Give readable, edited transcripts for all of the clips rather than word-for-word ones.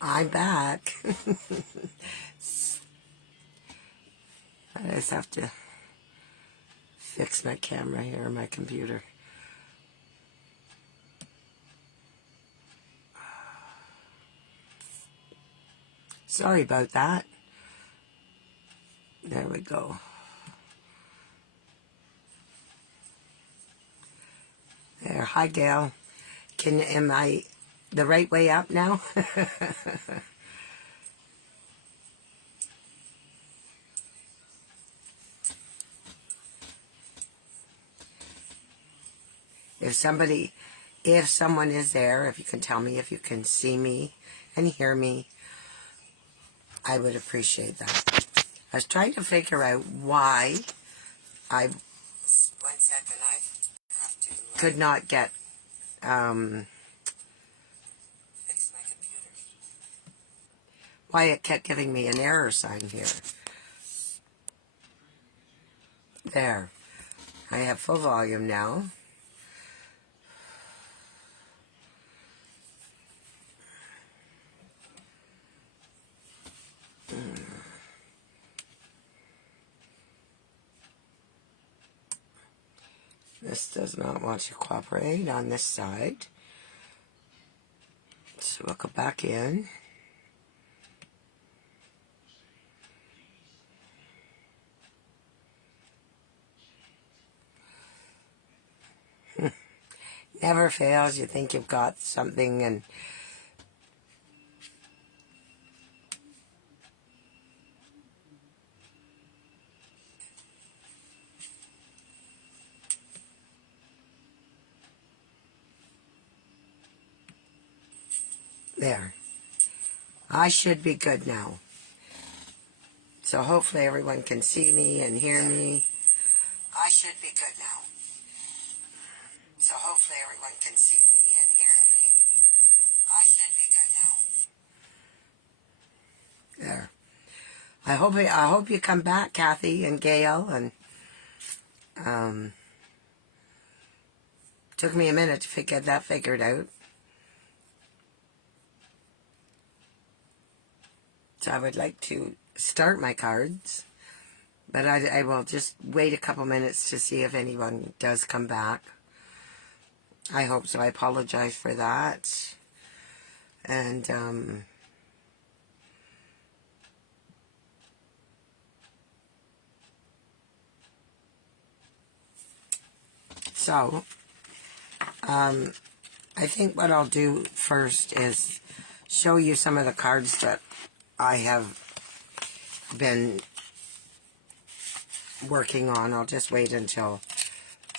I'm back. I just have to fix my camera here on my computer. Sorry about that. There we go. There. Hi, Gail. Am I the right way up now? If someone is there, if you can tell me if you can see me and hear me, I would appreciate that. I was trying to figure out why I 1 second, I have to could not get fix my computer. Why it kept giving me an error sign here. There. I have full volume now. This does not want to cooperate on this side. So we'll go back in. Never fails. You think you've got something and there. I should be good now. So hopefully everyone can see me and hear me. I should be good now. So hopefully everyone can see me and hear me. I should be good now. There. I hope you come back, Kathy and Gail, and took me a minute to get that figured out. So I would like to start my cards, but I will just wait a couple minutes to see if anyone does come back. I hope so. I apologize for that. And so I think what I'll do first is show you some of the cards that I have been working on. I'll just wait until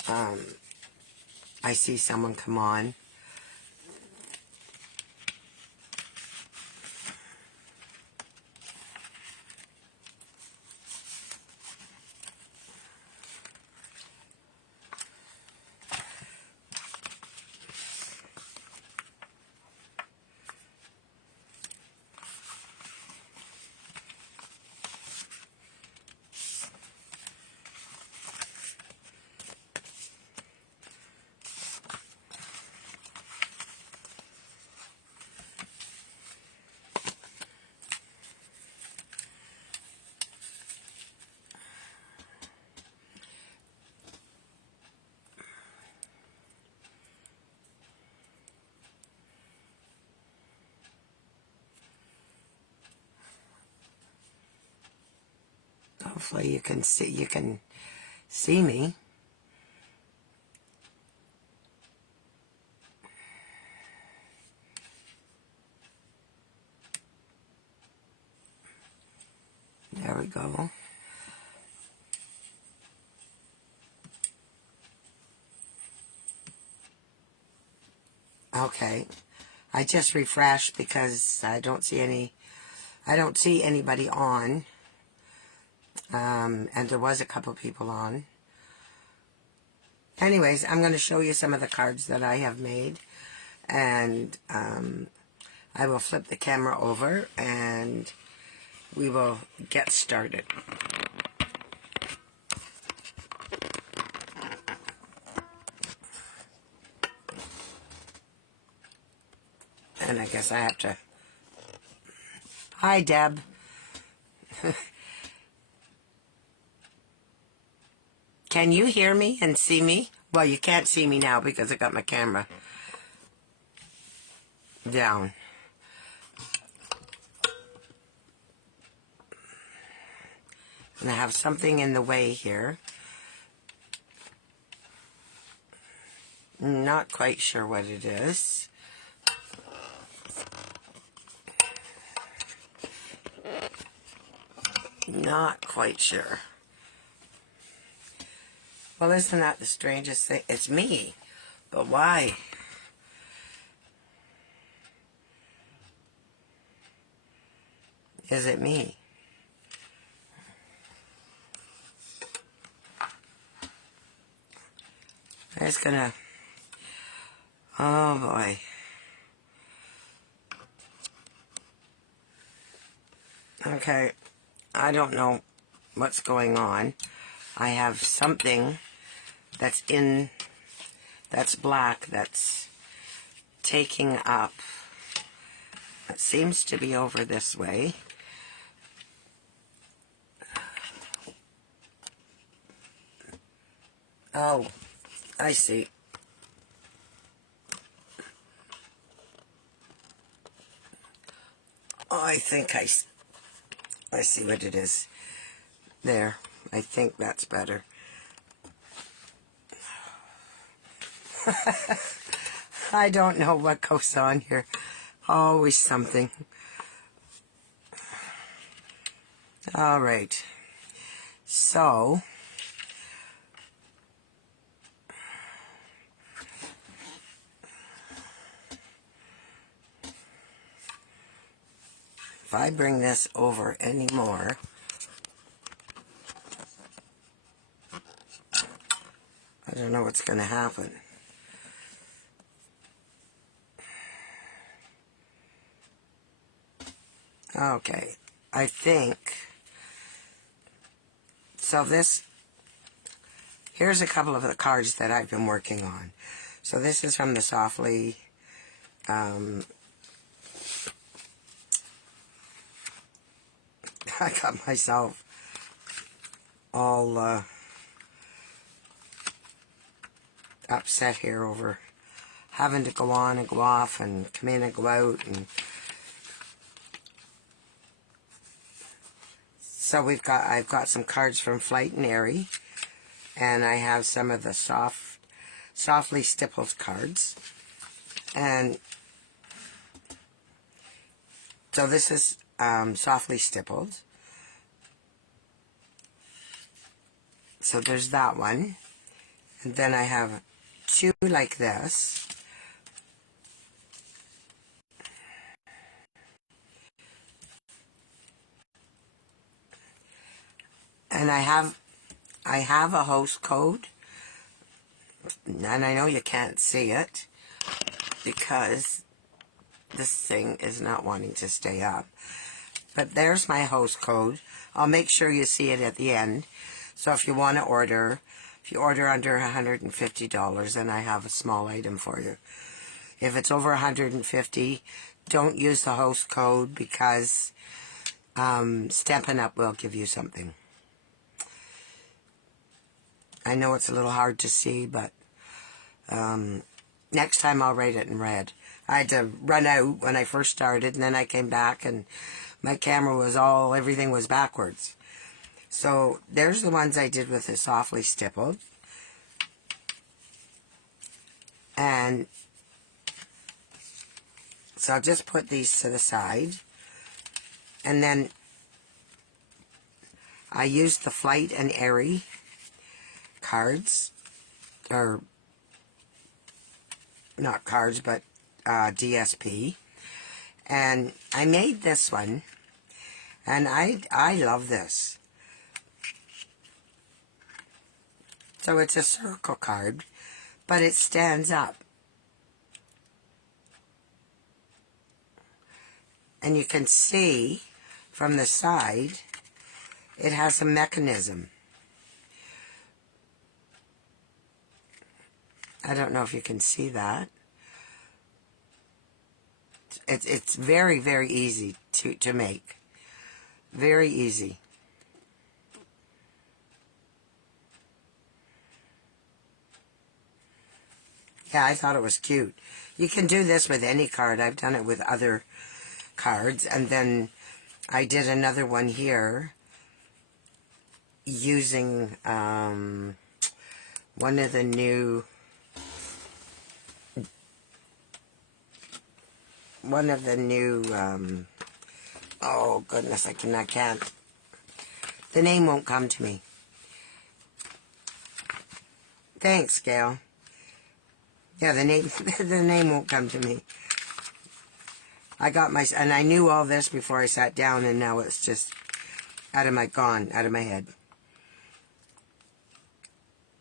I see someone come on. Hopefully you can see me. There we go. Okay. I just refreshed because I don't see anybody on. And there was a couple people on. Anyways, I'm going to show you some of the cards that I have made. And I will flip the camera over and we will get started. And I guess I have to Hi, Deb. Can you hear me and see me? Well, you can't see me now because I got my camera down. And I have something in the way here. Not quite sure what it is. Not quite sure. Well, isn't that the strangest thing? It's me. But why? Is it me? I'm just gonna... Oh, boy. Okay. I don't know what's going on. I have something that's black, that's taking up. It seems to be over this way. Oh, I see. Oh, I think I see what it is. There. I think that's better. I don't know what goes on here. Always something. All right. So, if I bring this over anymore, I don't know what's going to happen. Okay, I think, so here's a couple of the cards that I've been working on. So this is from the Softly, I got myself all upset here over having to go on and go off and come in and go out, and so I've got some cards from Flight and Airy, and I have some of the softly stippled cards, and so this is softly stippled. So there's that one, and then I have two like this. And I have a host code, and I know you can't see it because this thing is not wanting to stay up. But there's my host code. I'll make sure you see it at the end. So if you want to order, if you order under $150, then I have a small item for you. If it's over $150, don't use the host code because Stampin' Up! Will give you something. I know it's a little hard to see, but next time I'll write it in red. I had to run out when I first started, and then I came back, and my camera was everything was backwards. So there's the ones I did with the softly stippled. And so I'll just put these to the side. And then I used the Flight and Airy cards, or not cards, but DSP, and I made this one, and I love this. So it's a circle card, but it stands up, and you can see from the side it has a mechanism. I don't know if you can see that. It's very, very easy to make. Very easy. Yeah, I thought it was cute. You can do this with any card. I've done it with other cards. And then I did another one here using one of the new oh goodness, I can't. The name won't come to me. Thanks, Gail. Yeah, the name won't come to me. And I knew all this before I sat down, and now it's just out of my head.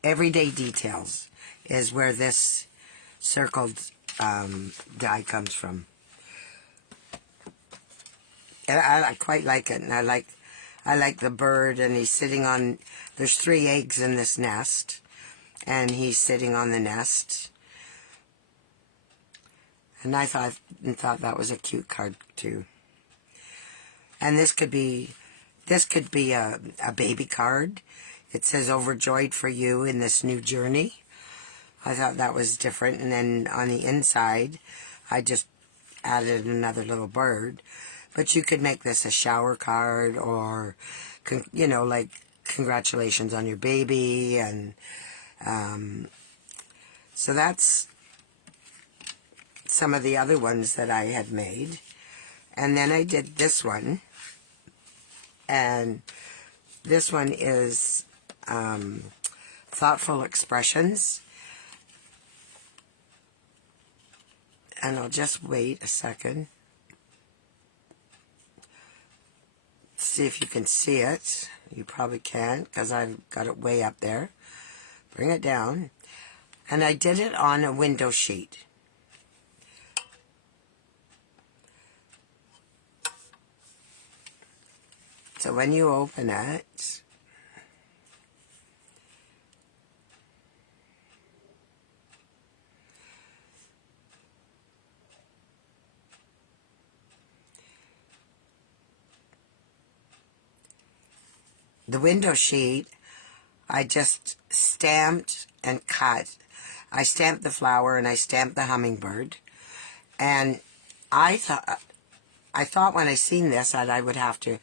Everyday Details is where this circled die comes from. And I quite like it, and I like the bird, and he's sitting on, there's 3 eggs in this nest, and he's sitting on the nest. And I thought that was a cute card too. And this could be a baby card. It says overjoyed for you in this new journey. I thought that was different. And then on the inside, I just added another little bird. But you could make this a shower card, or, you know, like congratulations on your baby. And so that's some of the other ones that I had made. And then I did this one. And this one is Thoughtful Expressions. And I'll just wait a second. See if you can see it. You probably can't, because I've got it way up there. Bring it down. And I did it on a window sheet. So when you open it, the window sheet, I just stamped and cut. I stamped the flower and I stamped the hummingbird. And I thought when I seen this that I would have to,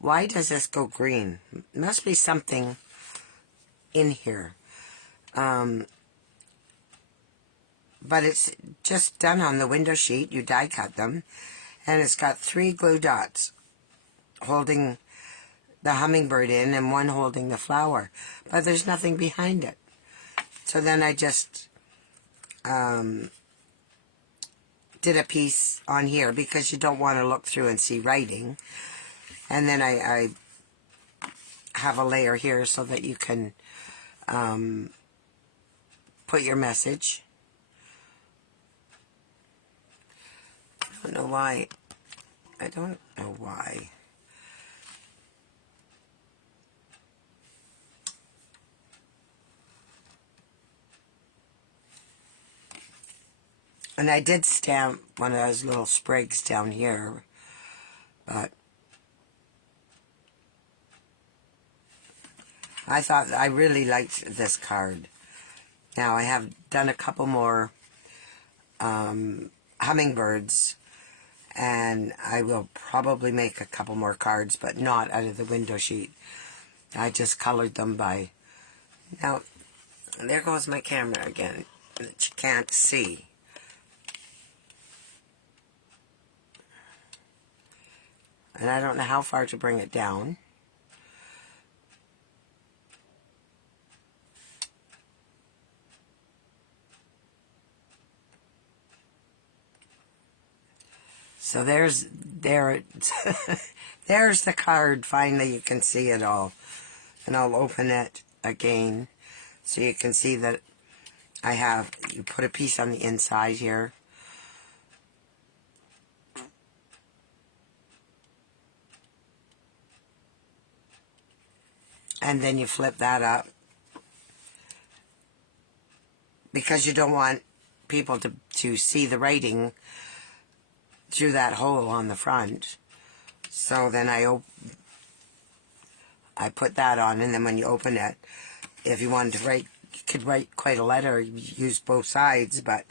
why does this go green? Must be something in here. But it's just done on the window sheet. You die cut them. And it's got 3 glue dots holding the hummingbird in and 1 holding the flower. But there's nothing behind it. So then I just did a piece on here because you don't want to look through and see writing. And then I have a layer here so that you can put your message. I don't know why. And I did stamp one of those little sprigs down here, but I thought I really liked this card. Now I have done a couple more hummingbirds, and I will probably make a couple more cards, but not out of the window sheet. I just colored them by... Now, there goes my camera again, that you can't see. And I don't know how far to bring it down. So there's the card. Finally, you can see it all. And I'll open it again so you can see that you put a piece on the inside here. And then you flip that up, because you don't want people to see the writing through that hole on the front. So then I put that on, and then when you open it, if you wanted to write, you could write quite a letter, use both sides, but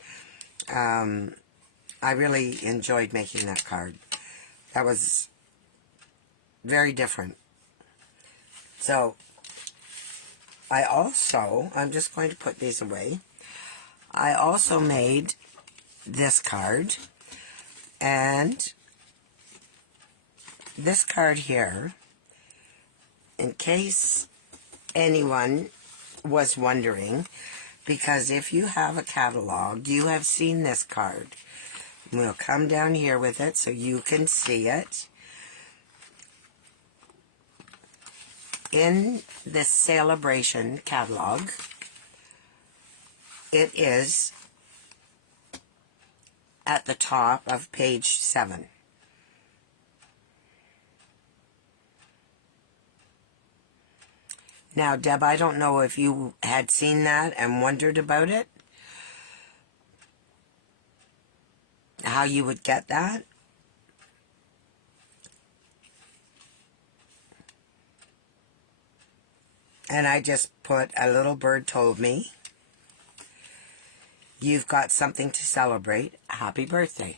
I really enjoyed making that card. That was very different. So I'm just going to put these away. I also made this card, and this card here, in case anyone was wondering, because if you have a catalog, you have seen this card. We'll come down here with it so you can see it. In this celebration catalog, it is at the top of page 7. Now, Deb, I don't know if you had seen that and wondered about it, how you would get that. And I just put a little bird told me, you've got something to celebrate. Happy birthday.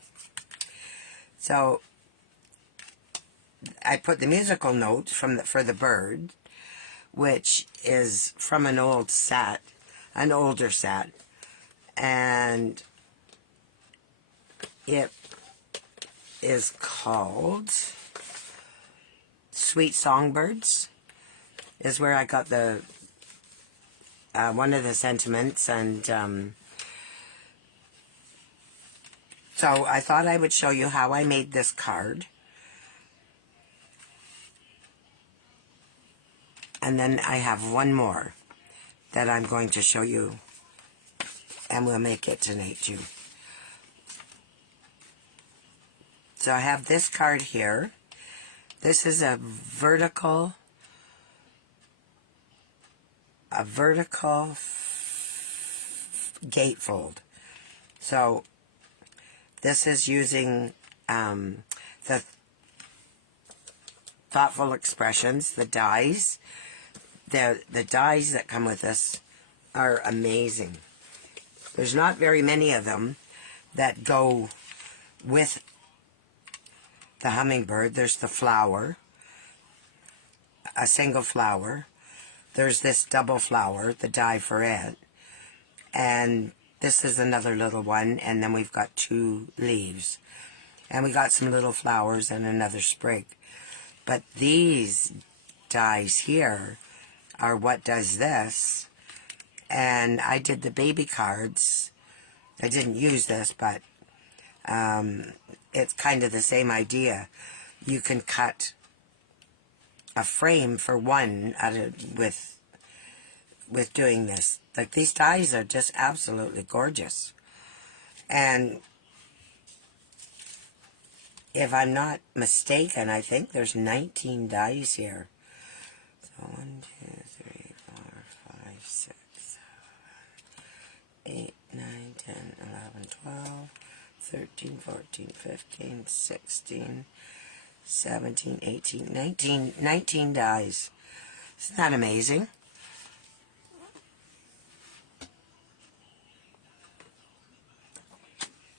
So I put the musical note for the bird, which is from an older set, and it is called Sweet Songbirds, is where I got the one of the sentiments, and so I thought I would show you how I made this card. And then I have one more that I'm going to show you, and we'll make it tonight too. So I have this card here. This is a vertical gatefold. So this is using the Thoughtful Expressions, the dies. The dies that come with this are amazing. There's not very many of them that go with the hummingbird. There's the flower, a single flower. There's this double flower, the die for it. And this is another little one, and then we've got 2 leaves. And we got some little flowers and another sprig. But these dies here are what does this. And I did the baby cards. I didn't use this, but it's kind of the same idea. You can cut a frame for one with doing this. Like, these dies are just absolutely gorgeous. And if I'm not mistaken, I think there's 19 dies here. So 1, 2, 3, 4, 5, 6, 7, 8, 9, 10, 11, 12, 13, 14, 15, 16, 17, 18, 19 dies. Isn't that amazing?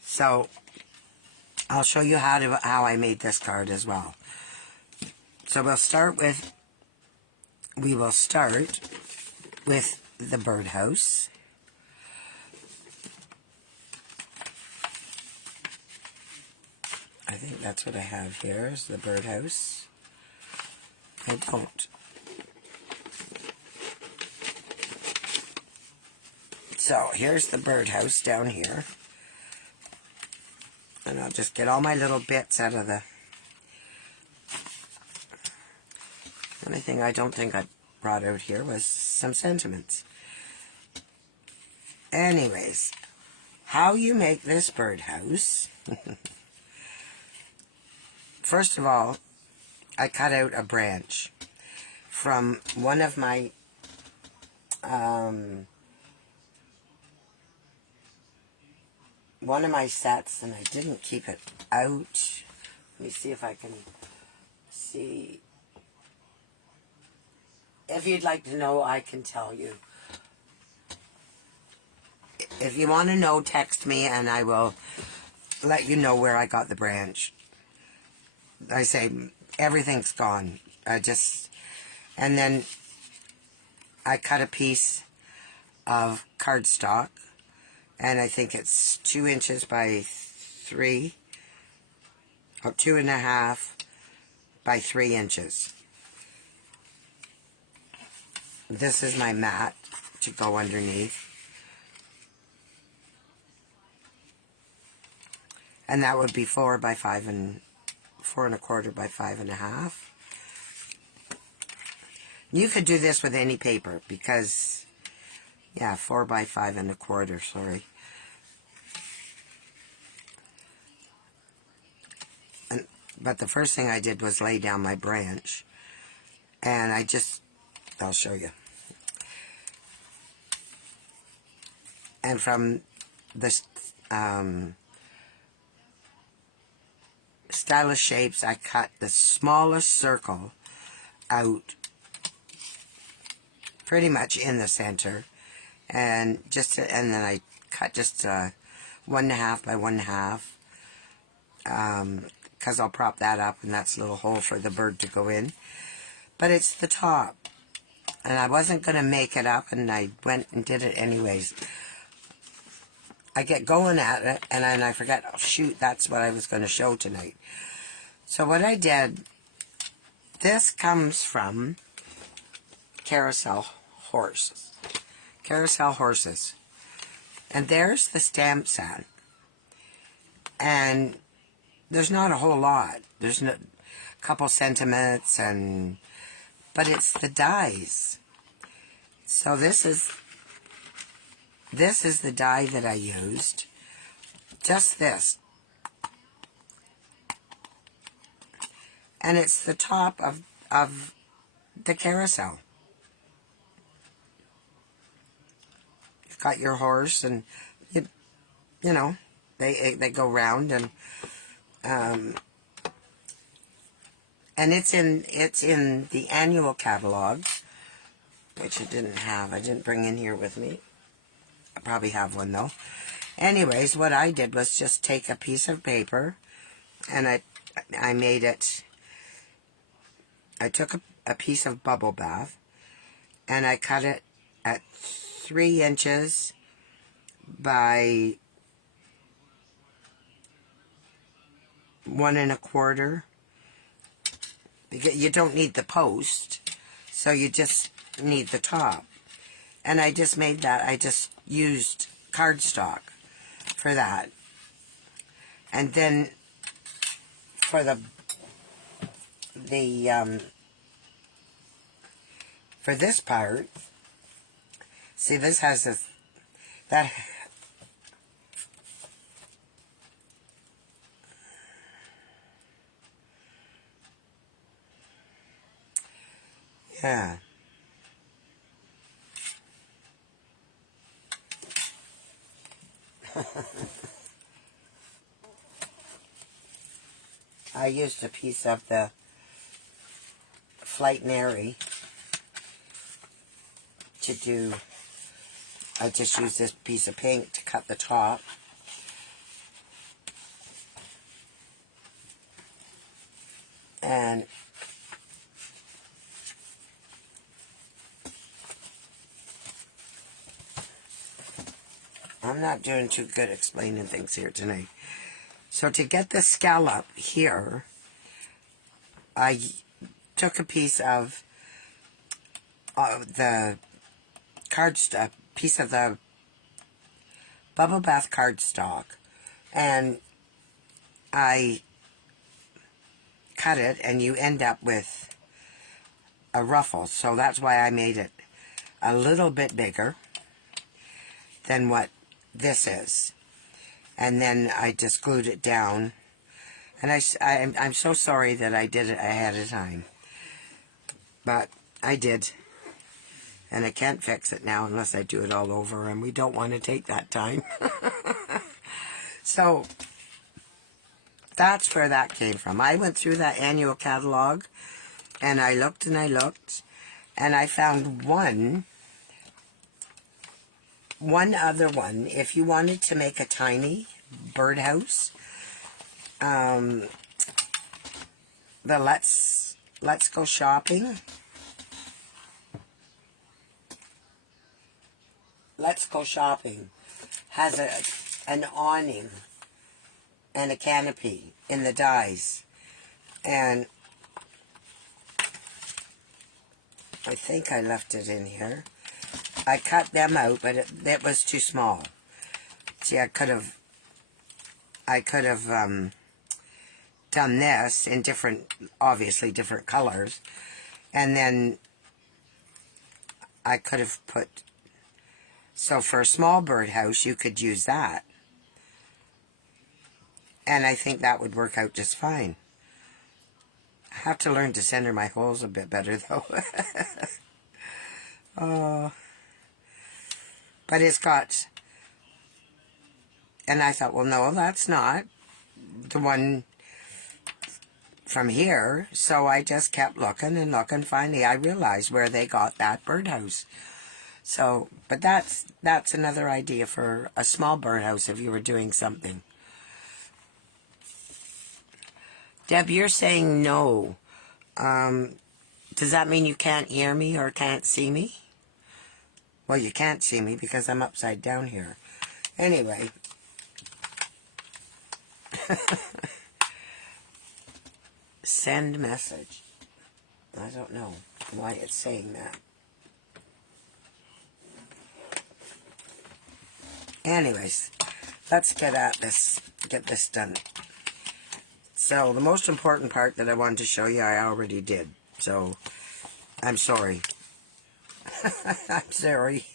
So I'll show you how I made this card as well. So we will start with the birdhouse. I think that's what I have here, is the birdhouse. I don't. So here's the birdhouse down here. And I'll just get all my little bits out of the... The only thing I don't think I brought out here was some sentiments. Anyways, how you make this birdhouse. First of all, I cut out a branch from one of my sets, and I didn't keep it out. Let me see if I can See, if you'd like to know, I can tell you. If you want to know, text me and I will let you know where I got the branch. I say everything's gone. And then I cut a piece of cardstock, and I think it's 2 inches by 3, or 2.5 by 3 inches. This is my mat to go underneath. And that would be 4 by 5 and 4.25 by 5.5. You could do this with any paper because, yeah, 4 by 5.25, sorry. But the first thing I did was lay down my branch. And I'll show you. And from the stylish shapes, I cut the smallest circle out pretty much in the center. And then I cut just 1.5 by 1.5. Because I'll prop that up, and that's a little hole for the bird to go in. But it's the top. And I wasn't going to make it up, and I went and did it anyways. I get going at it, and then I forget, oh shoot, that's what I was going to show tonight. So what I did, this comes from Carousel Horses. Carousel Horses. And there's the stamp set. And there's not a whole lot. There's a couple sentiments, but it's the dies. So this is the die that I used. Just this. And it's the top of the carousel. You've got your horse, and you know, they go round, and it's in the annual catalog, which I didn't bring in here with me. I probably have one though. Anyways, what I did was just take a piece of paper, and I made it. I took a piece of bubble bath, and I cut it at 3 inches by 1.25. Because you don't need the post, so you just need the top. And I just made that. I just used cardstock for that. And then for for this part, see, this has that. Yeah. I used a piece of the Flight Nary to do. I just used this piece of pink to cut the top. And I'm not doing too good explaining things here tonight. So to get the scallop here, I took a piece of the cardstock, piece of the bubble bath cardstock, and I cut it, and you end up with a ruffle. So that's why I made it a little bit bigger than what this is. And then I just glued it down. And I'm so sorry that I did it ahead of time. But I did. And I can't fix it now unless I do it all over. And we don't want to take that time. So that's where that came from. I went through that annual catalog, and I looked and I looked, and I found one other one. If you wanted to make a tiny birdhouse, the Let's Go Shopping. Let's Go Shopping has an awning and a canopy in the dies, and I think I left it in here. I cut them out, but it was too small. See, I could have done this in obviously different colors, and then I could have put, so for a small birdhouse you could use that, and I think that would work out just fine. I have to learn to center my holes a bit better though. Oh, but it's got, and I thought, well, no, that's not the one from here. So I just kept looking and looking. Finally, I realized where they got that birdhouse. So, but that's another idea for a small birdhouse if you were doing something. Deb, you're saying no. Does that mean you can't hear me or can't see me? Well, you can't see me because I'm upside down here. Anyway. Send message. I don't know why it's saying that. Anyways, let's get this done. So the most important part that I wanted to show you, I already did. So I'm sorry. I'm sorry.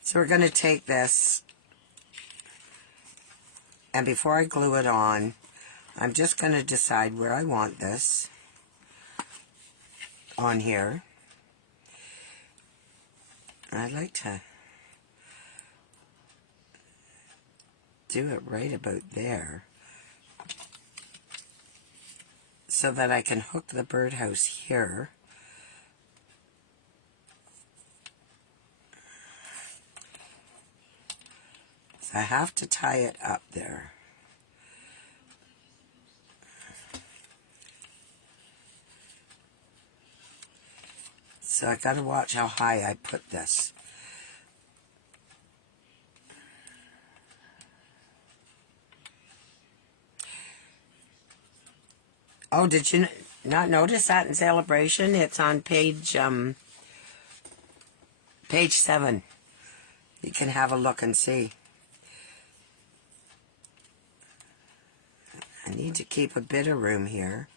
So we're going to take this, and before I glue it on, I'm just going to decide where I want this on here. I'd like to do it right about there so that I can hook the birdhouse here. So I have to tie it up there. So I gotta watch how high I put this. Oh, did you not notice that in Celebration? It's on page 7. You can have a look and see. I need to keep a bit of room here.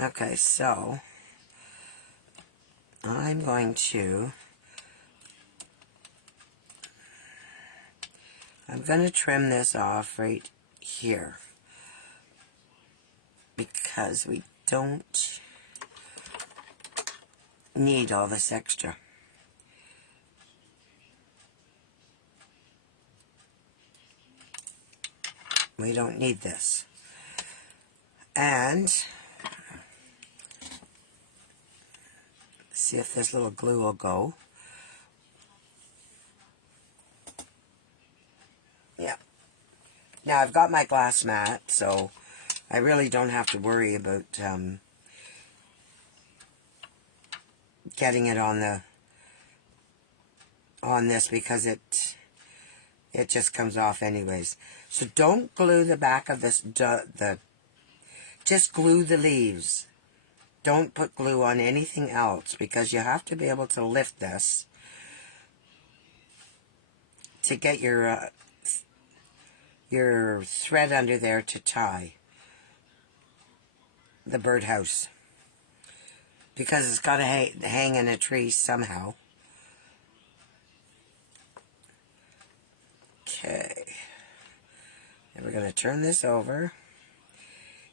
Okay, so I'm going to trim this off right here because we don't need all this extra. We don't need this. And see if this little glue will go. Yeah. Now I've got my glass mat, so I really don't have to worry about getting it on this because it just comes off anyways. So don't glue the back of this, just glue the leaves. Don't put glue on anything else because you have to be able to lift this to get your thread under there to tie the birdhouse, because it's got to hang in a tree somehow. Okay, and we're going to turn this over.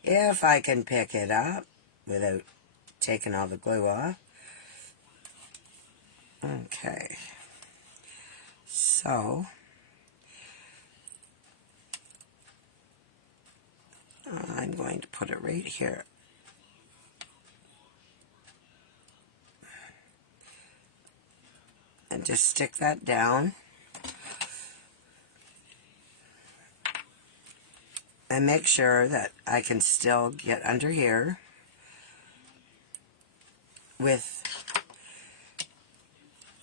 If I can pick it up without taking all the glue off. Okay, so I'm going to put it right here. And just stick that down. And make sure that I can still get under here with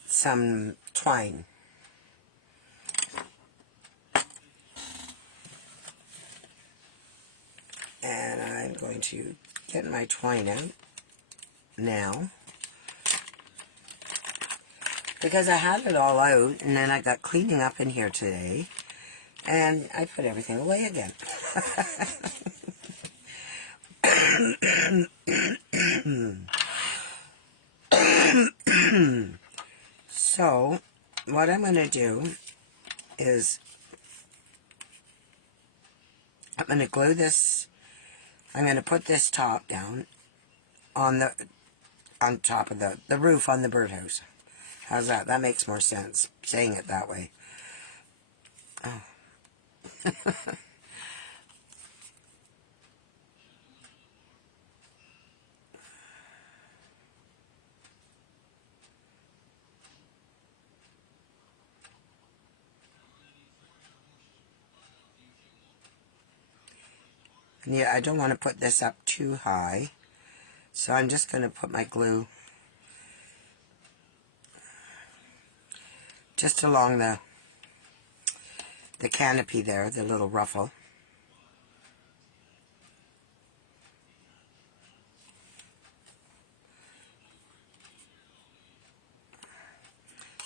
some twine. And I'm going to get my twine out now, because I had it all out and then I got cleaning up in here today and I put everything away again. So what I'm going to do is I'm going to glue this. I'm going to put this top down on top of the roof on the birdhouse. How's that? That makes more sense, saying it that way. Oh. And yeah, I don't want to put this up too high, so I'm just going to put my glue just along the canopy there, the little ruffle.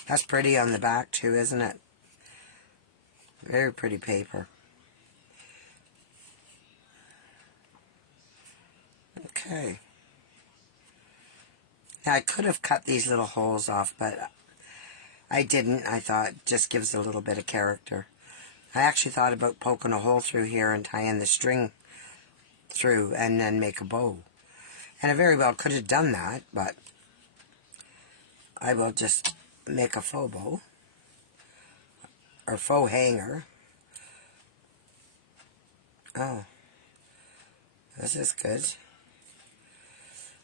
That's pretty on the back too, isn't it? Very pretty paper. Okay. Now I could have cut these little holes off, but I didn't. I thought it just gives a little bit of character. I actually thought about poking a hole through here and tying the string through and then make a bow. And I very well could have done that, but I will just make a faux bow or faux hanger. Oh, this is good.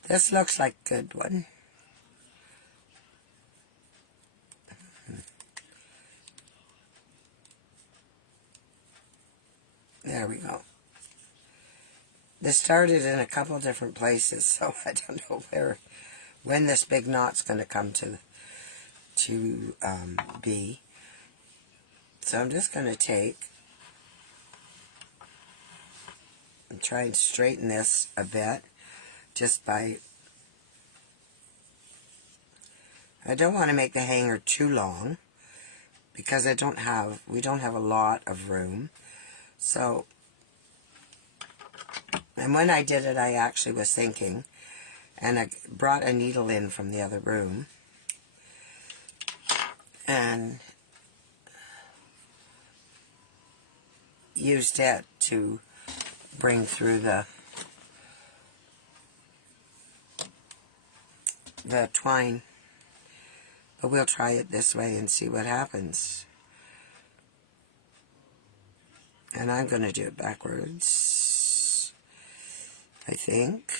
This looks like a good one. There we go. This started in a couple different places, so I don't know when this big knot's going to come to be. So I'm just going to take and try and straighten this a bit, just by. I don't want to make the hanger too long, because we don't have a lot of room. So, and when I did it, I actually was thinking, and I brought a needle in from the other room, and used it to bring through the twine. But we'll try it this way and see what happens. And I'm going to do it backwards, I think.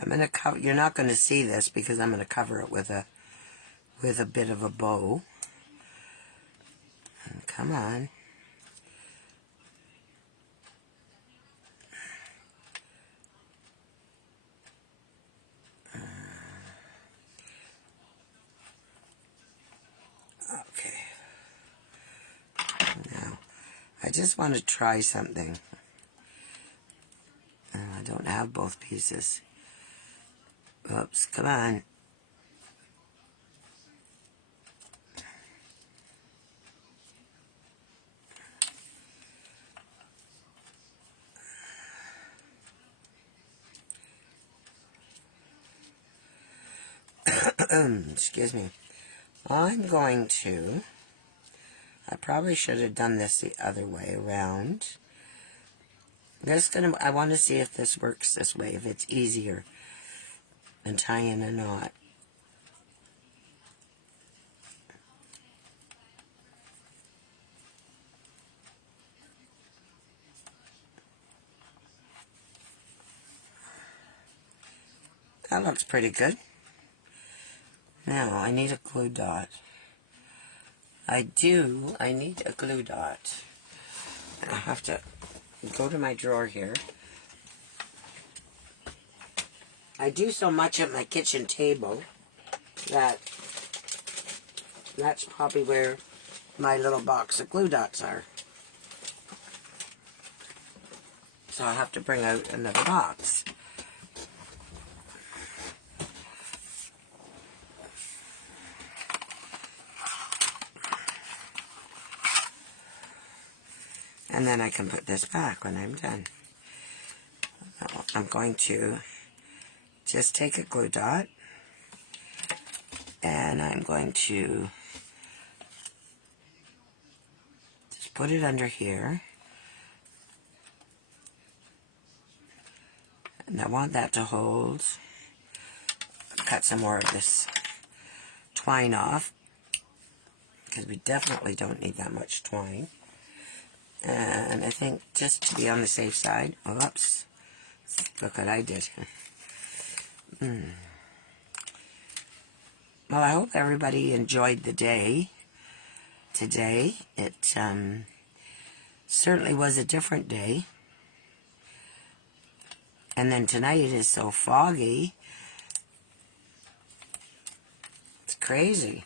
I'm going to cover. You're not going to see this because I'm going to cover it with a bit of a bow. And come on. Okay. Now, I just want to try something. I don't have both pieces. Oops, come on. Excuse me. I'm going to, I probably should have done this the other way around. I want to see if this works this way, if it's easier than tying a knot. That looks pretty good. Now, I need a glue dot. I need a glue dot. I have to go to my drawer here. I do so much at my kitchen table that that's probably where my little box of glue dots are. So I have to bring out another box. And then I can put this back when I'm done. I'm going to just take a glue dot and I'm going to just put it under here. And I want that to hold. Cut some more of this twine off because we definitely don't need that much twine. And I think just to be on the safe side, oops, look what I did. Well, I hope everybody enjoyed the day today. It certainly was a different day. And then tonight it is so foggy. It's crazy.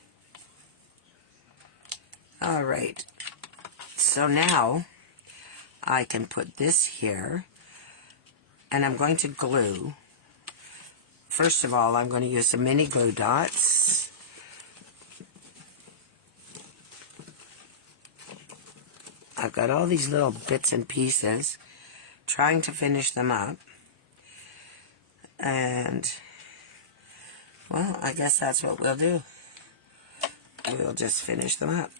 All right. So now I can put this here, and I'm going to glue. First of all, I'm going to use some mini glue dots. I've got all these little bits and pieces, trying to finish them up. And, well, I guess that's what we'll do. We'll just finish them up.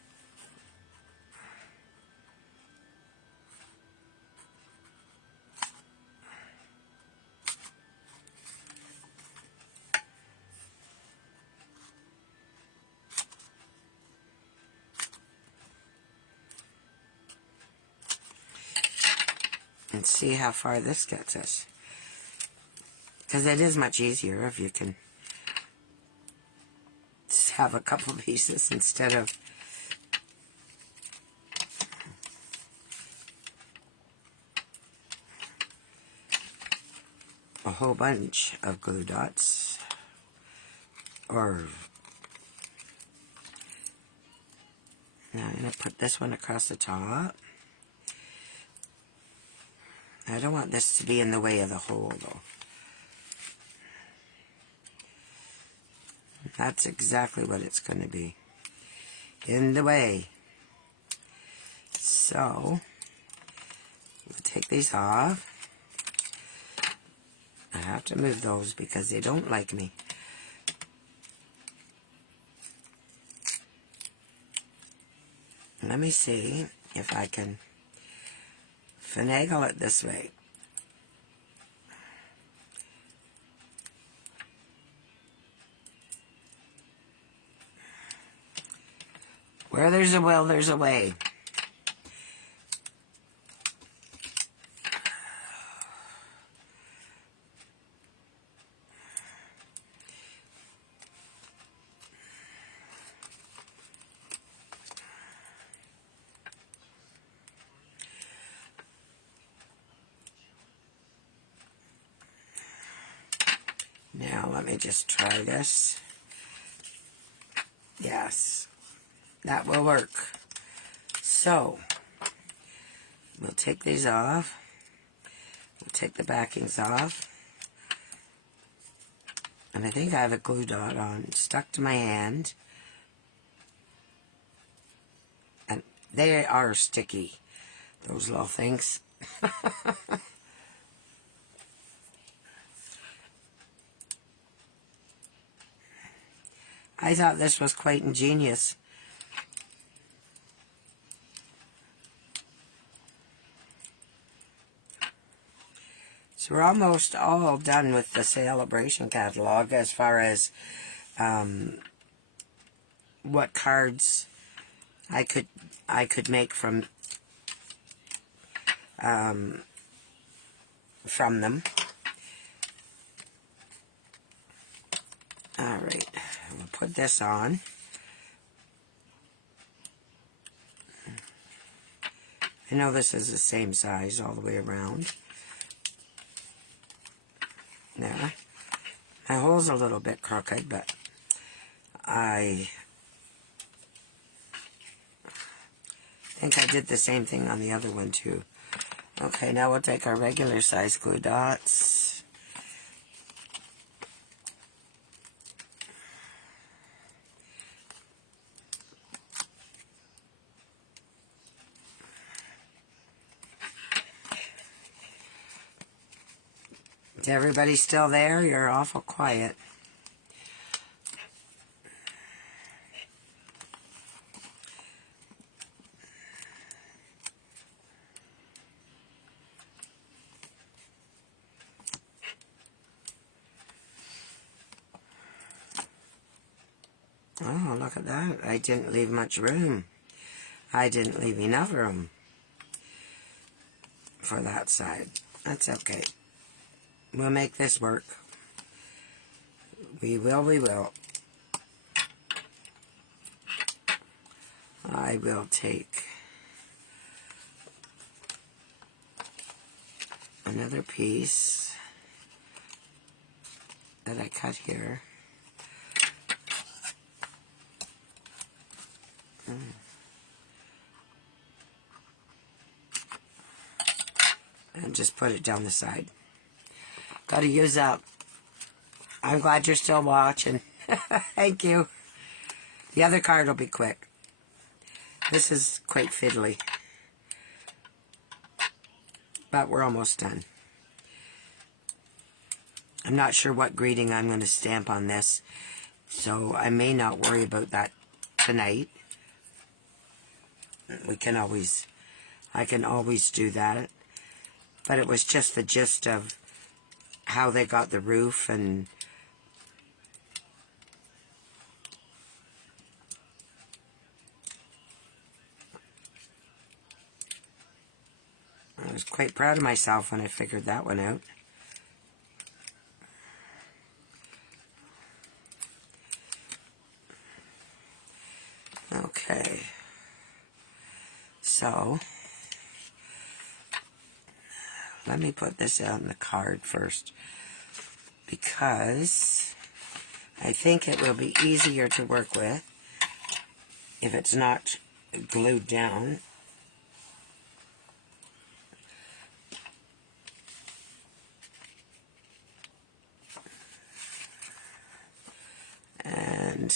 And see how far this gets us. Because it is much easier if you can just have a couple pieces instead of a whole bunch of glue dots. Or now I'm going to put this one across the top. I don't want this to be in the way of the hole, though. That's exactly what it's going to be. In the way. So, we'll take these off. I have to move those because they don't like me. Let me see if I can finagle it this way. Where there's a will, there's a way. Now let me just try this. Yes, that will work. So, we'll take these off. We'll take the backings off. And I think I have a glue dot on, stuck to my hand. And they are sticky, those little things. I thought this was quite ingenious. So we're almost all done with the celebration catalog as far as what cards I could make from them. All right, we'll put this on. I know this is the same size all the way around. There. My hole's a little bit crooked, but I think I did the same thing on the other one too. Okay, now we'll take our regular size glue dots. Is everybody still there? You're awful quiet. Oh, look at that. I didn't leave much room. I didn't leave enough room for that side. That's okay. We'll make this work. We will. I will take another piece that I cut here. And just put it down the side. Got to use up. I'm glad you're still watching. Thank you. The other card will be quick. This is quite fiddly. But we're almost done. I'm not sure what greeting I'm going to stamp on this, so I may not worry about that tonight. I can always do that. But it was just the gist of how they got the roof, and I was quite proud of myself when I figured that one out. Okay. So let me put this out in the card first, because I think it will be easier to work with if it's not glued down. And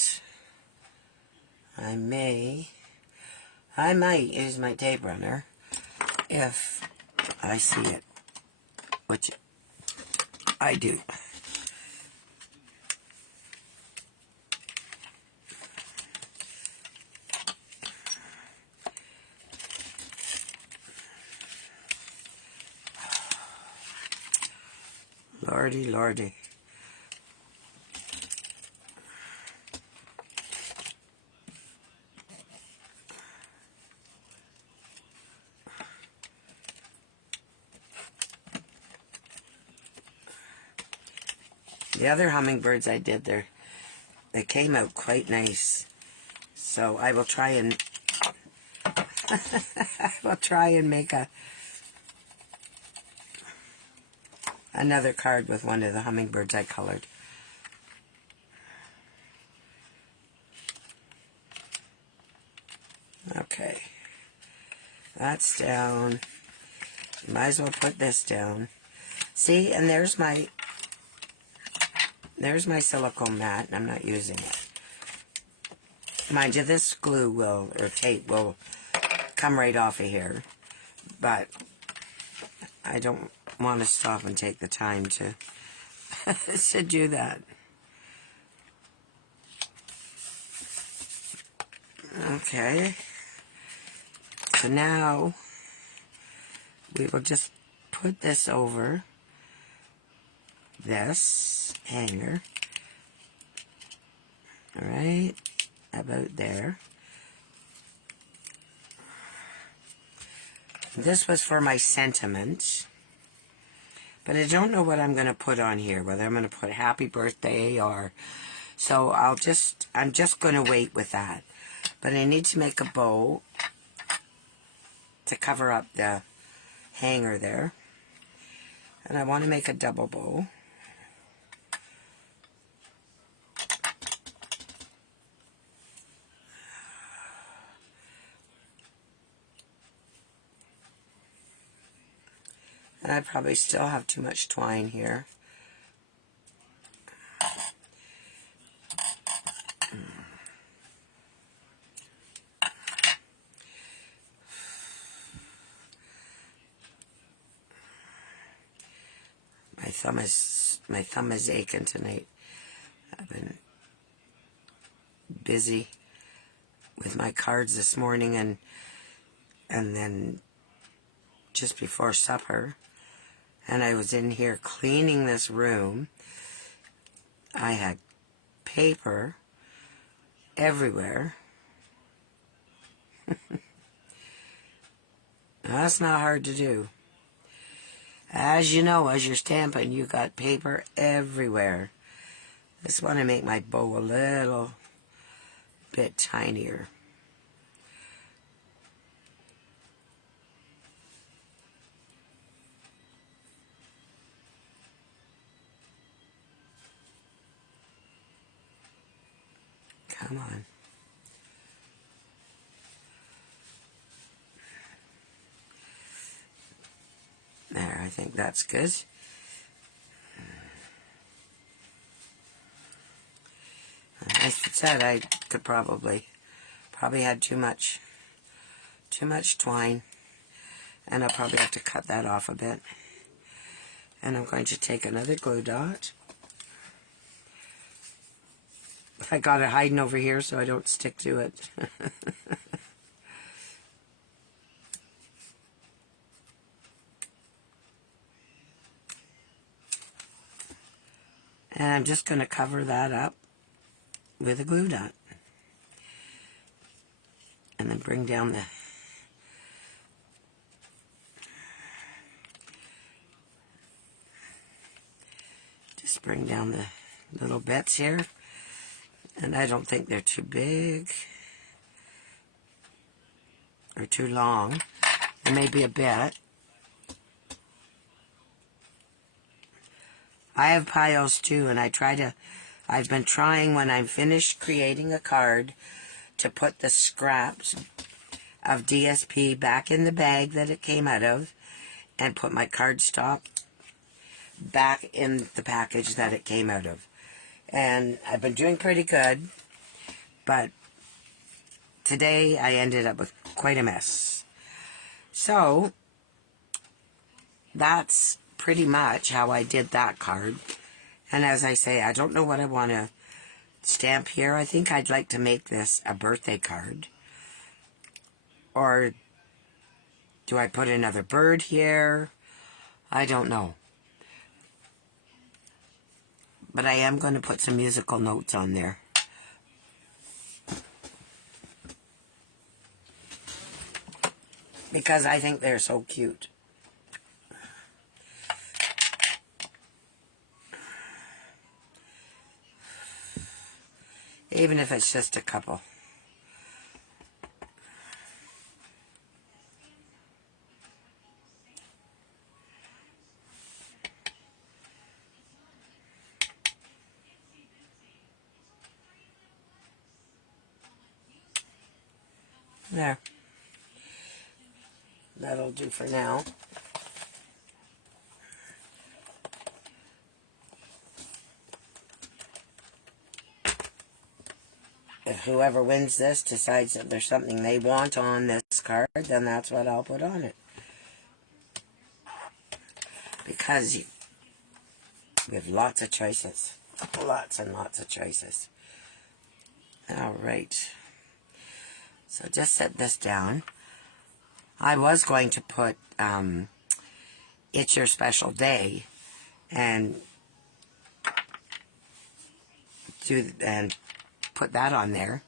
I might use my tape runner if I see it, which I do. Lordy. The other hummingbirds I did there, they came out quite nice. So I will try and make another card with one of the hummingbirds I colored. Okay. That's down. Might as well put this down. See, and there's my silicone mat, and I'm not using it. Mind you, this glue or tape will come right off of here, but I don't want to stop and take the time to to do that. Okay. So now we will just put this over this hanger. All right, about there. This was for my sentiments, but I don't know what I'm going to put on here, whether I'm going to put happy birthday or, so I'm just going to wait with that. But I need to make a bow to cover up the hanger there. And I want to make a double bow. And I probably still have too much twine here. My thumb is aching tonight. I've been busy with my cards this morning, and then just before supper, and I was in here cleaning this room. I had paper everywhere. That's not hard to do. As you know, as you're stamping, you got paper everywhere. Just want to make my bow a little bit tinier. Come on. There, I think that's good. As I said, I could probably had too much twine, and I'll probably have to cut that off a bit. And I'm going to take another glue dot. I got it hiding over here so I don't stick to it. And I'm just going to cover that up with a glue dot. And then bring down the little bits here. And I don't think they're too big or too long. There may be a bit. I have piles too, and I've been trying when I'm finished creating a card to put the scraps of DSP back in the bag that it came out of and put my cardstock back in the package that it came out of. And I've been doing pretty good, but today I ended up with quite a mess. So that's pretty much how I did that card. And as I say, I don't know what I want to stamp here. I think I'd like to make this a birthday card. Or do I put another bird here? I don't know. But I am going to put some musical notes on there. Because I think they're so cute. Even if it's just a couple. There. That'll do for now. If whoever wins this decides that there's something they want on this card, then that's what I'll put on it. Because we have lots of choices. Lots and lots of choices. All right. So just set this down. I was going to put It's Your Special Day and put that on there.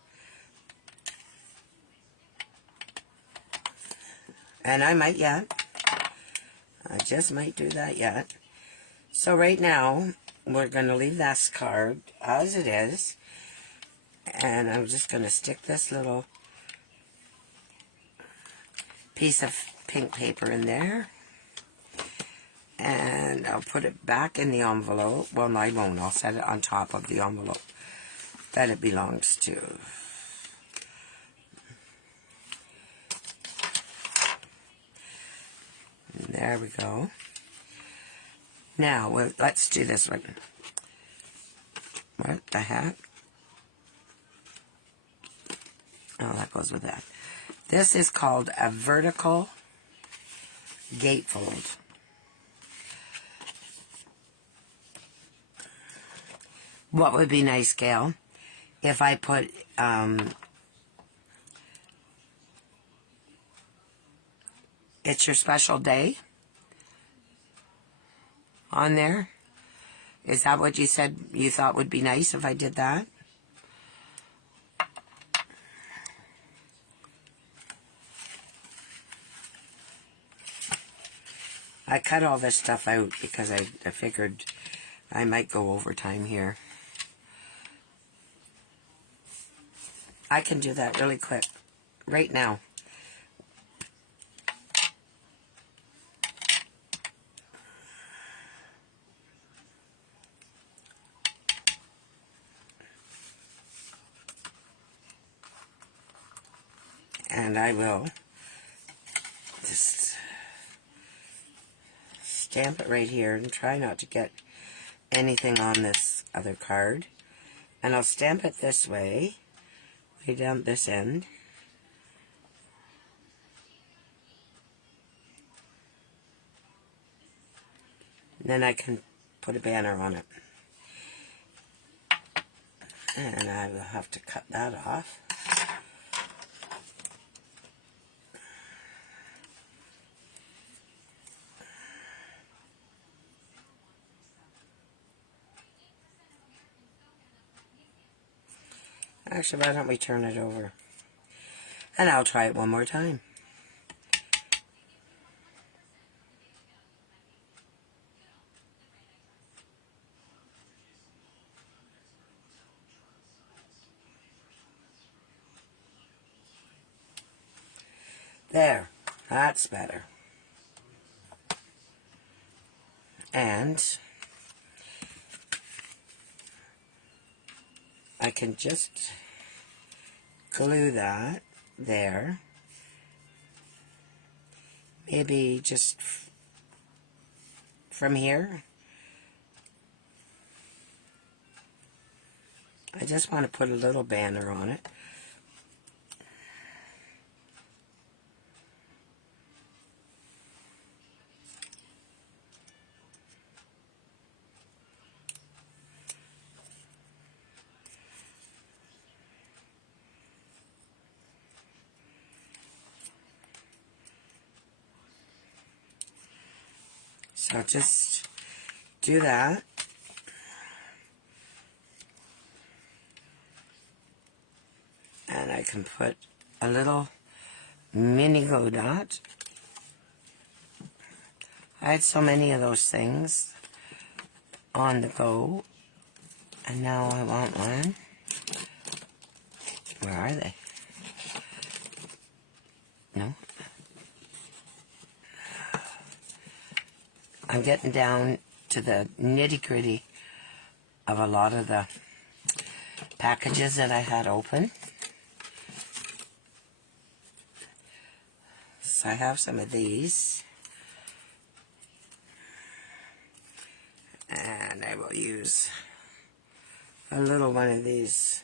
And I might yet. I just might do that yet. So right now, we're going to leave this card as it is. And I'm just going to stick this little piece of pink paper in there. And I'll put it back in the envelope. Well, no, I won't. I'll set it on top of the envelope that it belongs to. And there we go. Now, let's do this one. What the heck? Oh, that goes with that. This is called a vertical gatefold. What would be nice, Gail, if I put It's Your Special Day on there? Is that what you said you thought would be nice if I did that? I cut all this stuff out because I figured I might go overtime here. I can do that really quick, right now. And I will just stamp it right here and try not to get anything on this other card. And I'll stamp it this way down this end. And then I can put a banner on it. And I will have to cut that off. Actually, why don't we turn it over? And I'll try it one more time. There, that's better. And I can just glue that there. Maybe just from here. I just want to put a little banner on it. So just do that. And I can put a little mini glue dot. I had so many of those things on the go, and now I want one. Where are they? No. I'm getting down to the nitty-gritty of a lot of the packages that I had open. So I have some of these. And I will use a little one of these.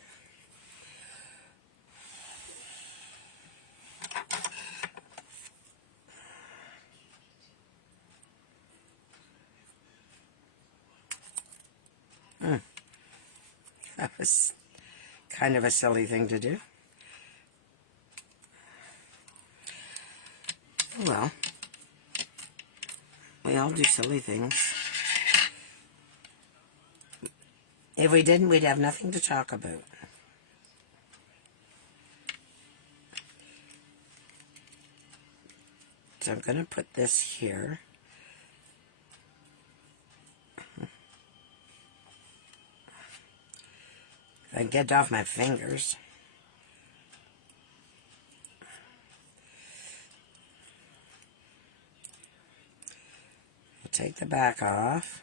That was kind of a silly thing to do. Well, we all do silly things. If we didn't, we'd have nothing to talk about. So I'm going to put this here. I get it off my fingers. I'll take the back off.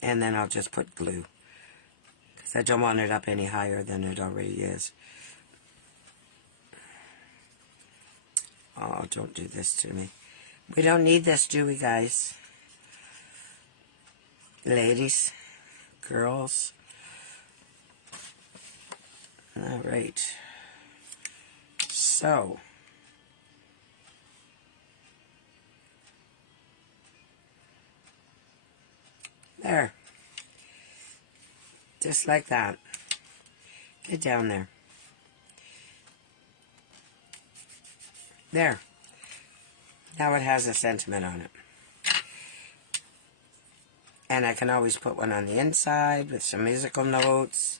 And then I'll just put glue, because I don't want it up any higher than it already is. Oh, don't do this to me. We don't need this, do we, guys? Ladies, girls. All right. So, there. Just like that. Get down there. There. Now it has a sentiment on it. And I can always put one on the inside with some musical notes.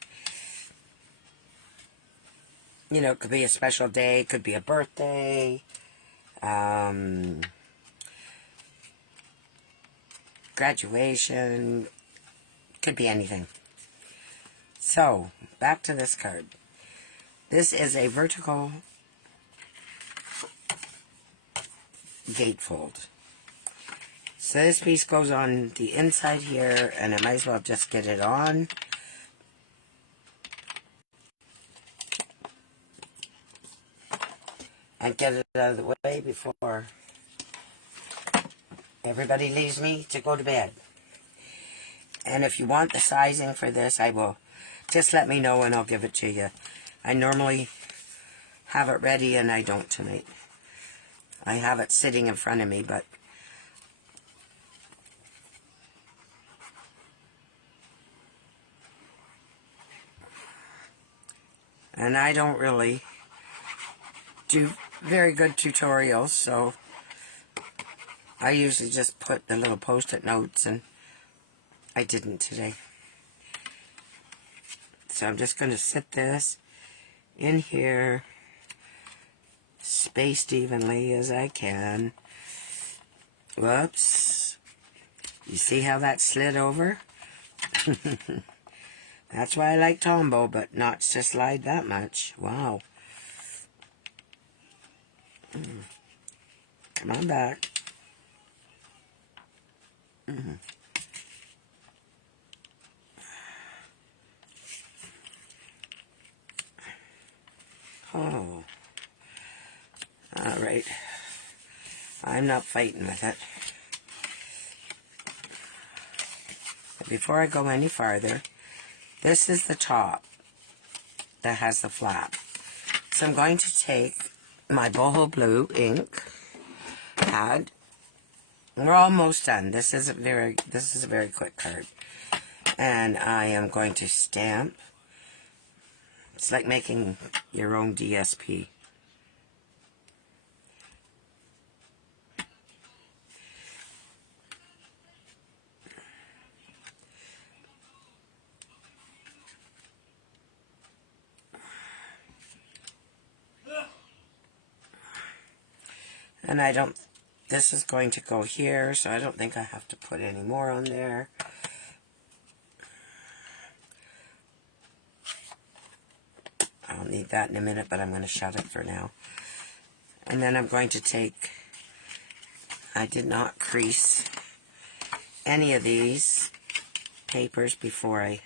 You know, it could be a special day, it could be a birthday, graduation, could be anything. So, back to this card. This is a vertical gatefold. So this piece goes on the inside here, and I might as well just get it on. And get it out of the way before everybody leaves me to go to bed. And if you want the sizing for this, I will just let me know and I'll give it to you. I normally have it ready and I don't tonight. I have it sitting in front of me, but and I don't really do very good tutorials, so I usually just put the little post-it notes, and I didn't today. So I'm just going to sit this in here, spaced evenly as I can. Whoops. You see how that slid over? That's why I like Tombow, but not to slide that much. Wow. Come on back. Oh. Alright. I'm not fighting with it. But before I go any farther, this is the top that has the flap. So I'm going to take my boho blue ink pad. We're almost done. This is a very quick card. And I am going to stamp. It's like making your own DSP. And I don't, this is going to go here, so I don't think I have to put any more on there. I'll need that in a minute, but I'm going to shut it for now. And then I'm going to take, I did not crease any of these papers before I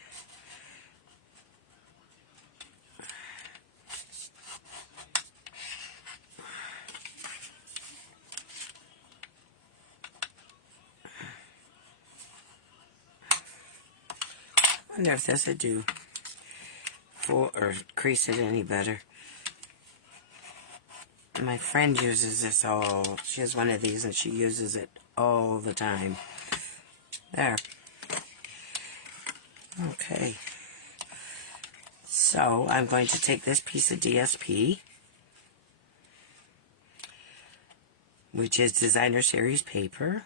wonder if this would do full or crease it any better. My friend uses this all. She has one of these and she uses it all the time. There. Okay. So I'm going to take this piece of DSP which is designer series paper.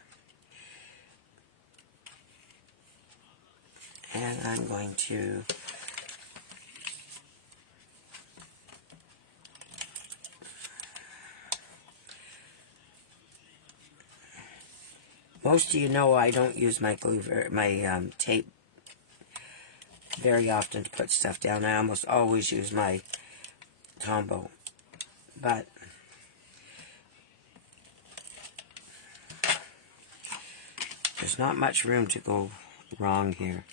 And I'm going to most of you know I don't use my glue, tape very often to put stuff down. I almost always use my Tombow, but there's not much room to go wrong here.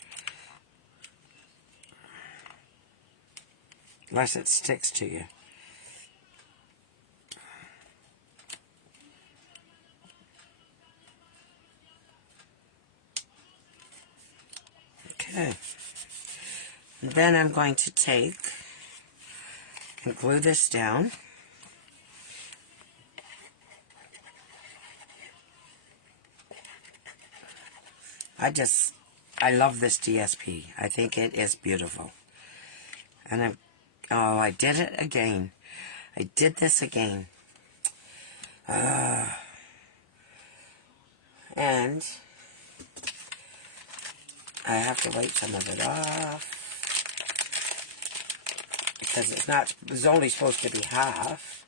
Unless it sticks to you. Okay. And then I'm going to take and glue this down. I love this DSP. I think it is beautiful. And I did it again. I did this again. And I have to wipe some of it off because it's only supposed to be half.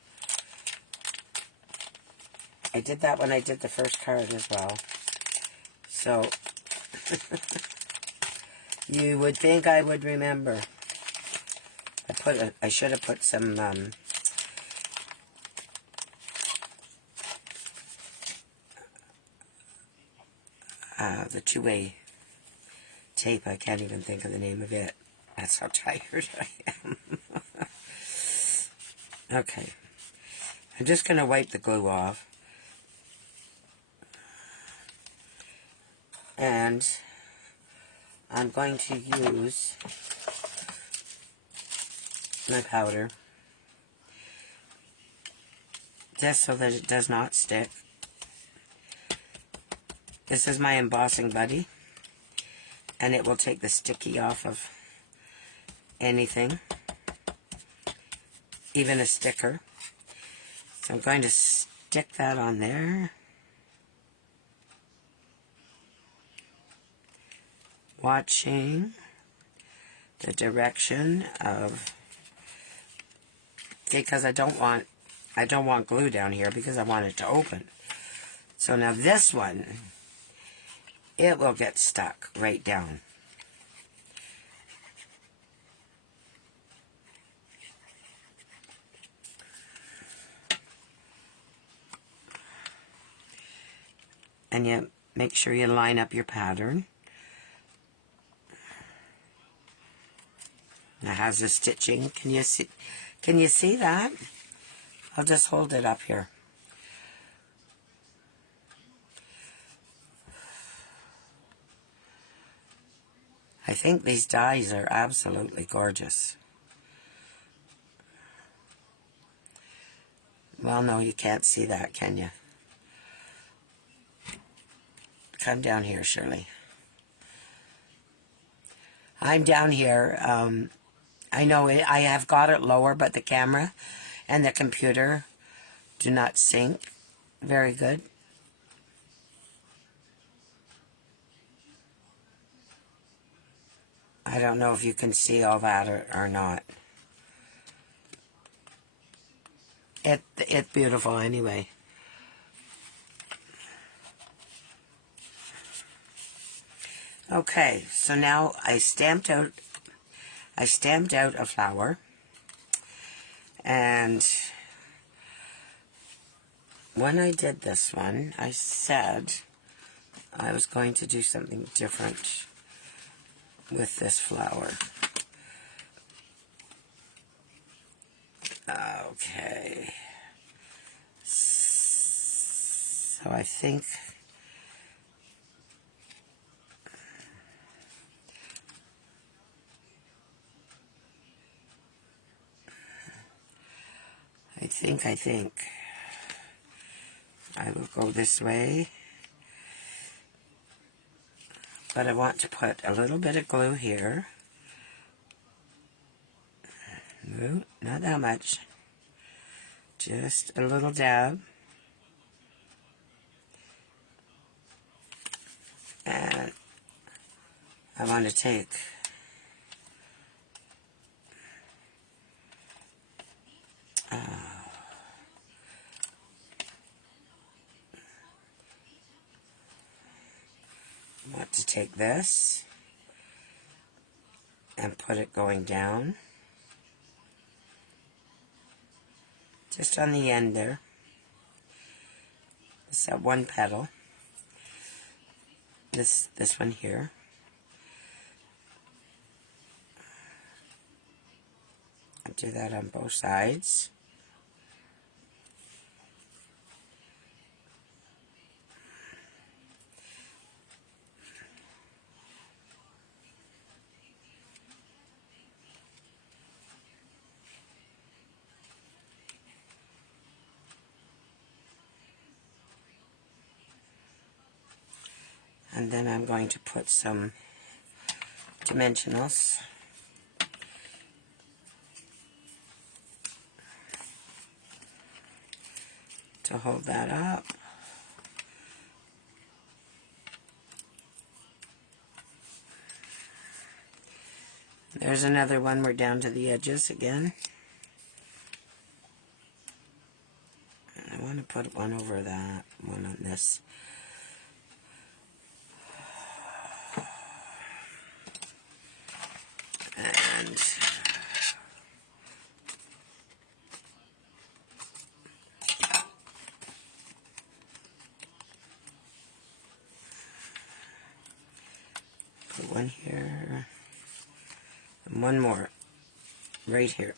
I did that when I did the first card as well. So you would think I would remember. I should have put some the two-way tape. I can't even think of the name of it. That's how tired I am. Okay. I'm just going to wipe the glue off. And I'm going to use my powder just so that it does not stick. This is my embossing buddy, and it will take the sticky off of anything, even a sticker. So I'm going to stick that on there. Watching the direction of, because I don't want glue down here because I want it to open. So now this one, it will get stuck right down. And you make sure you line up your pattern. It has the stitching. Can you see that? I'll just hold it up here. I think these dies are absolutely gorgeous. Well, no, you can't see that, can you? Come down here, Shirley. I'm down here. I know I have got it lower, but the camera and the computer do not sync very good. I don't know if you can see all that or not. It's beautiful anyway. Okay, so now I stamped out a flower, and when I did this one, I said I was going to do something different with this flower. Okay, so I think I will go this way, but I want to put a little bit of glue here. No, not that much. Just a little dab. I want to take this and put it going down just on the end there. It's that one petal. This one here. I'll do that on both sides. And then I'm going to put some dimensionals to hold that up. There's another one. We're down to the edges again. And I want to put one over that, one on this. And put one here. And one more right here.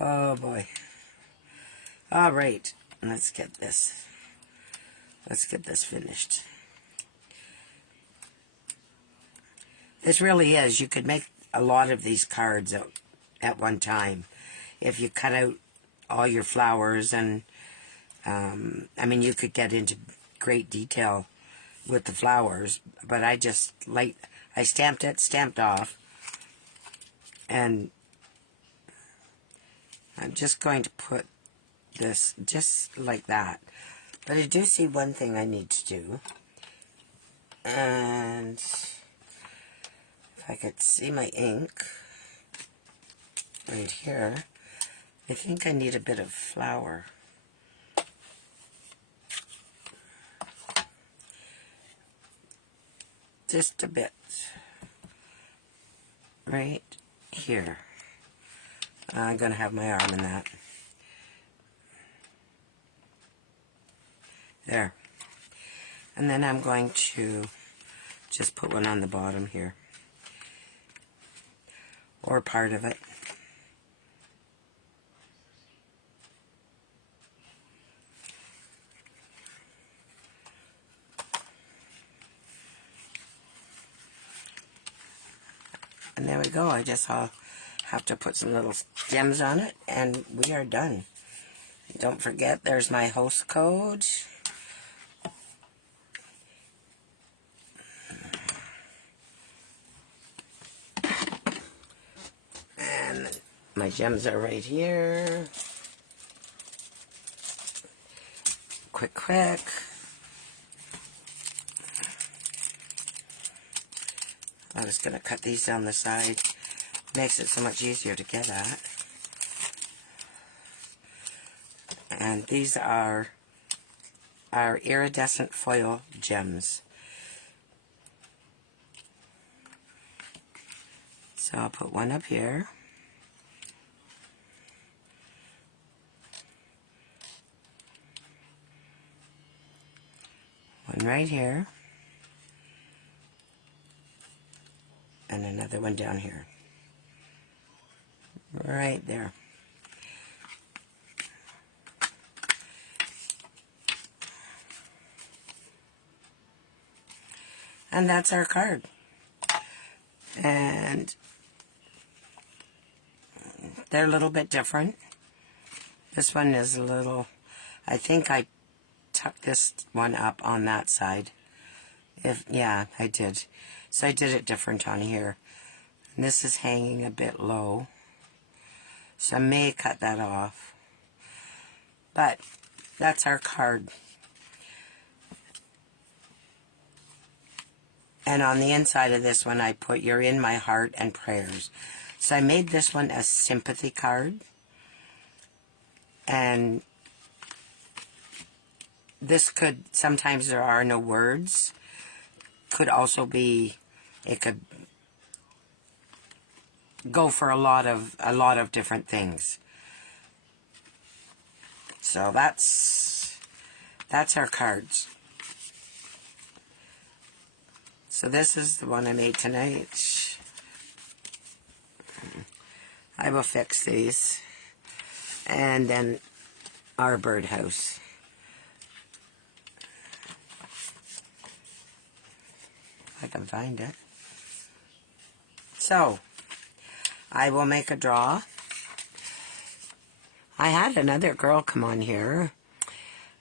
Oh boy. All right, let's get this finished. This really is, you could make a lot of these cards at one time if you cut out all your flowers, and I mean, you could get into great detail with the flowers, but I stamped off, and I'm just going to put this just like that. But I do see one thing I need to do, and if I could see my ink right here, I think I need a bit of flour. Just a bit. Right here. I'm going to have my arm in that. There. And then I'm going to just put one on the bottom here. Or part of it. And there we go. I just have to put some little gems on it, and we are done. Don't forget, there's my host code. And my gems are right here. Quick. I'm just going to cut these down the side. Makes it so much easier to get at. And these are our iridescent foil gems. So I'll put one up here. One right here. And another one down here. Right there. And that's our card. And they're a little bit different. This one is a little, I think I tucked this one up on that side. Yeah, I did. So I did it different on here. And this is hanging a bit low. So I may cut that off. But that's our card. And on the inside of this one, I put "You're in my heart" and prayers. So I made this one a sympathy card. And this could, sometimes there are no words. Could also be, it could go for a lot of different things. So that's our cards. So this is the one I made tonight. I will fix these. And then our birdhouse. If I can find it. So, I will make a draw. I had another girl come on here,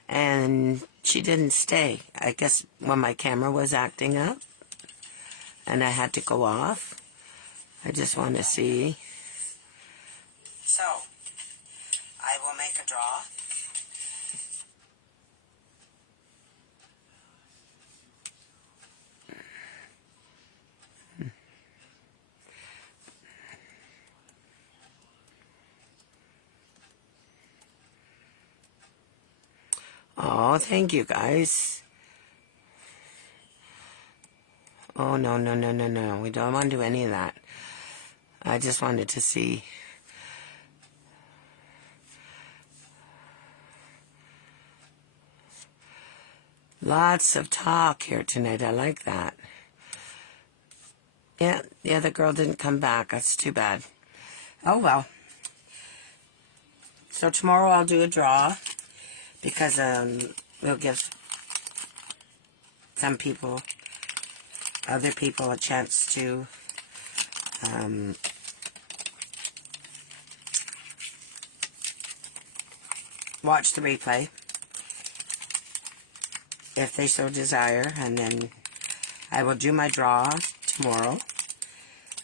and she didn't stay. I guess when my camera was acting up, and I had to go off. I just want to see. So, I will make a draw. Oh, thank you guys. Oh, no. We don't want to do any of that. I just wanted to see. Lots of talk here tonight. I like that. Yeah, the other girl didn't come back. That's too bad. Oh, well. So tomorrow I'll do a draw because we'll give some people, other people, a chance to watch the replay if they so desire, and then I will do my draw tomorrow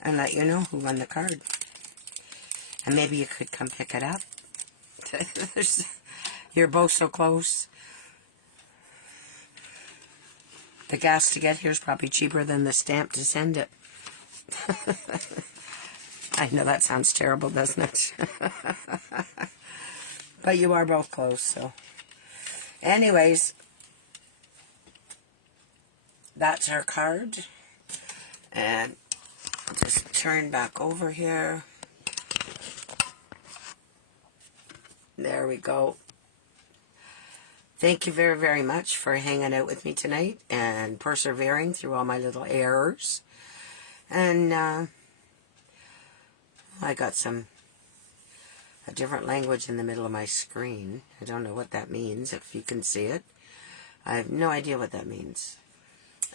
and let you know who won the card. And maybe you could come pick it up. You're both so close. The gas to get here is probably cheaper than the stamp to send it. I know that sounds terrible, doesn't it? But you are both close, so. Anyways, that's our card. And I'll just turn back over here. There we go. Thank you very, very much for hanging out with me tonight and persevering through all my little errors. And I got a different language in the middle of my screen. I don't know what that means, if you can see it. I have no idea what that means.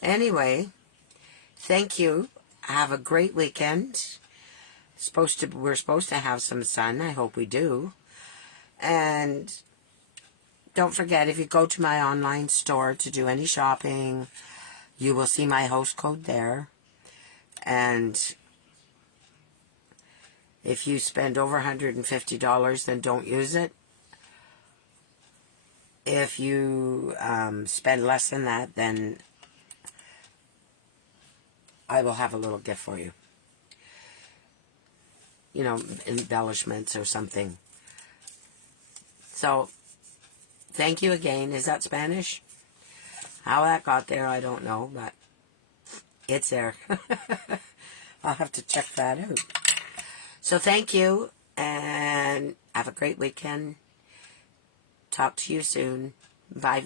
Anyway, thank you. Have a great weekend. We're supposed to have some sun. I hope we do. And don't forget, if you go to my online store to do any shopping, you will see my host code there. And if you spend over $150, then don't use it. If you spend less than that, then I will have a little gift for you. You know, embellishments or something. So, thank you again. Is that Spanish? How that got there, I don't know, but it's there. I'll have to check that out. So thank you, and have a great weekend. Talk to you soon. Bye.